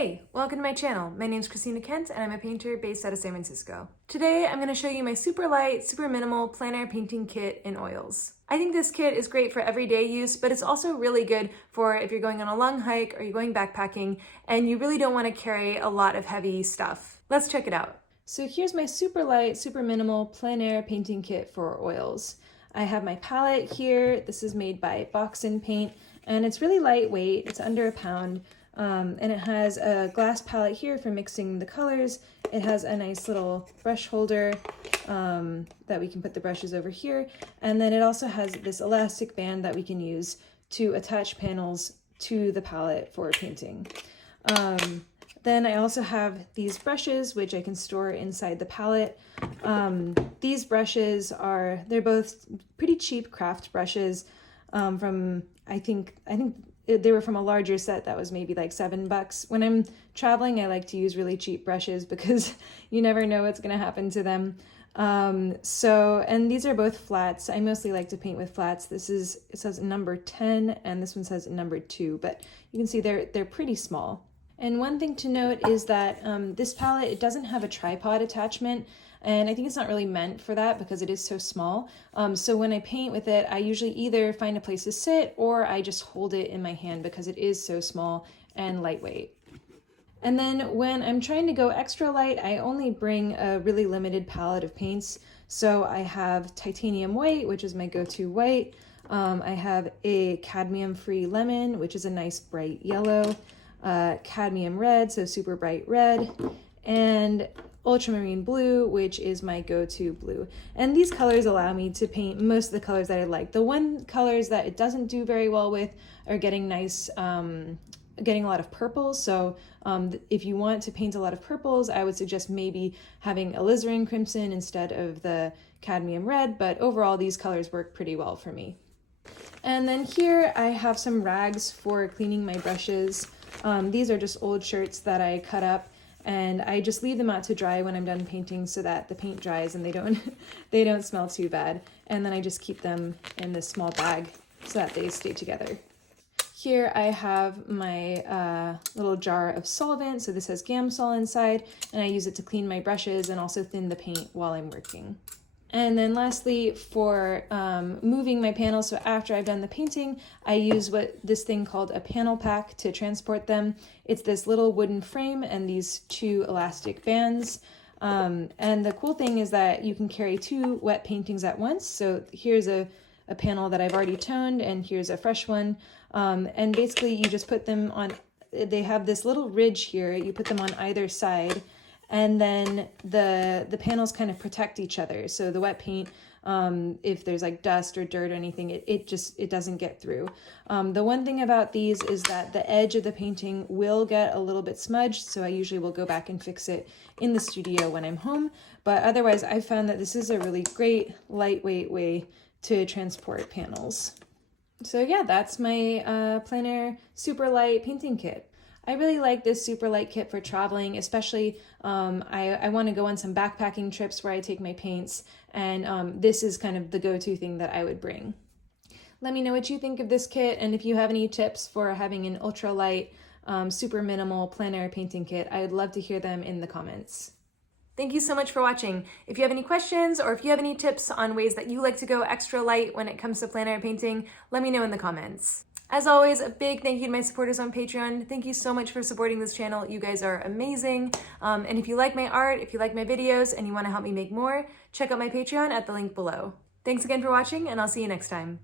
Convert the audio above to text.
Hey, welcome to my channel. My name is Christina Kent and I'm a painter based out of San Francisco. Today I'm going to show you my super light, super minimal plein air painting kit in oils. I think this kit is great for everyday use, but it's also really good for if you're going on a long hike or you're going backpacking and you really don't want to carry a lot of heavy stuff. Let's check it out. So here's my super light, super minimal plein air painting kit for oils. I have my palette here. This is made by Boxin Paint and it's really lightweight. It's under a pound. And it has a glass palette here for mixing the colors. It has a nice little brush holder that we can put the brushes over here. And then it also has this elastic band that we can use to attach panels to the palette for painting. Then I also have these brushes, which I can store inside the palette. These brushes they're both pretty cheap craft brushes from, I think they were from a larger set that was maybe like $7. When I'm traveling, I like to use really cheap brushes because you never know what's going to happen to them. And these are both flats. I mostly like to paint with flats. It says number 10 and this one says number 2, but you can see they're pretty small. And one thing to note is that this palette, it doesn't have a tripod attachment. And I think it's not really meant for that because it is so small. So when I paint with it, I usually either find a place to sit or I just hold it in my hand because it is so small and lightweight. And then when I'm trying to go extra light, I only bring a really limited palette of paints. So I have titanium white, which is my go-to white. I have a cadmium-free lemon, which is a nice bright yellow. Cadmium red, so super bright red. And ultramarine blue, which is my go-to blue. And these colors allow me to paint most of the colors that I like. The one colors that it doesn't do very well with are getting a lot of purples. So if you want to paint a lot of purples, I would suggest maybe having alizarin crimson instead of the cadmium red, but overall these colors work pretty well for me. And then here I have some rags for cleaning my brushes. These are just old shirts that I cut up and I just leave them out to dry when I'm done painting so that the paint dries and they don't smell too bad. And then I just keep them in this small bag so that they stay together. Here I have my little jar of solvent. So this has Gamsol inside and I use it to clean my brushes and also thin the paint while I'm working. And then lastly, for moving my panels, so after I've done the painting, I use this thing called a panel pack to transport them. It's this little wooden frame and these 2 elastic bands. And the cool thing is that you can carry 2 wet paintings at once. So here's a panel that I've already toned and here's a fresh one. And basically you just put them on, they have this little ridge here, you put them on either side. And then the panels kind of protect each other. So the wet paint, if there's like dust or dirt or anything, it doesn't get through. The one thing about these is that the edge of the painting will get a little bit smudged. So I usually will go back and fix it in the studio when I'm home. But otherwise, I found that this is a really great lightweight way to transport panels. So yeah, that's my plein air super light painting kit. I really like this super light kit for traveling, especially I want to go on some backpacking trips where I take my paints, and this is kind of the go-to thing that I would bring. Let me know what you think of this kit, and if you have any tips for having an ultra light, super minimal plein air painting kit, I'd love to hear them in the comments. Thank you so much for watching. If you have any questions or if you have any tips on ways that you like to go extra light when it comes to plein air painting, let me know in the comments. As always, a big thank you to my supporters on Patreon. Thank you so much for supporting this channel. You guys are amazing. And if you like my art, if you like my videos, and you want to help me make more, check out my Patreon at the link below. Thanks again for watching, and I'll see you next time.